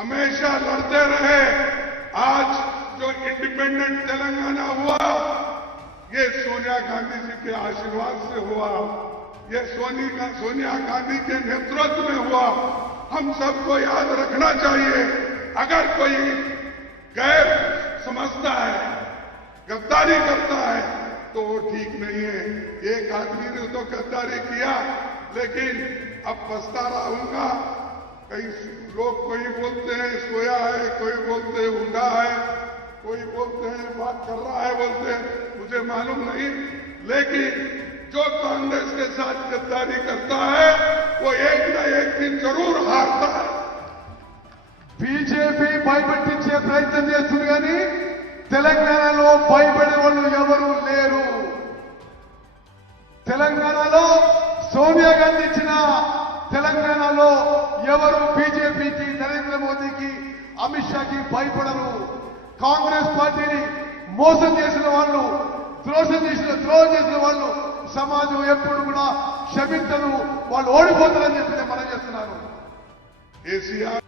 हमेशा लड़ते रहे। आज जो इंडिपेंडेंट तेलंगाना हुआ, ये सोनिया गांधी जी के आशीर्वाद से हुआ, ये सोनिया गांधी के नेतृत्व में हुआ। हम सबको याद रखना चाहिए, अगर कोई गैर समझता है, गद्दारी करता है, तो वो ठीक नहीं है। एक आदमी ने तो गद्दारी किया, लेकिन अब पछता रहा हूंगा। कई लोग कोई बोलते हैं सोया है, कोई बोलते हैं उड़ा है, कोई बोलते हैं बात कर रहा है, बोलते हैं, मुझे मालूम नहीं। लेकिन जो कांग्रेस के साथ गद्दारी करता है, वो एक न एक दिन जरूर हारता है। బీజేపీ భయపెట్టించే ప్రయత్నం చేస్తుంది కానీ తెలంగాణలో భయపడే వాళ్ళు ఎవరూ లేరు. తెలంగాణలో సోనియా గాంధీ ఇచ్చిన తెలంగాణలో ఎవరు బీజేపీకి, నరేంద్ర మోదీకి, అమిత్ షాకి భయపడరు. కాంగ్రెస్ పార్టీని మోసం చేసిన వాళ్ళు, ద్రోహం చేసిన వాళ్ళు సమాజం ఎప్పుడు కూడా క్షమించదు. వాళ్ళు ఓడిపోతారని చెప్పి నేను మనం చేస్తున్నాను. కేసీఆర్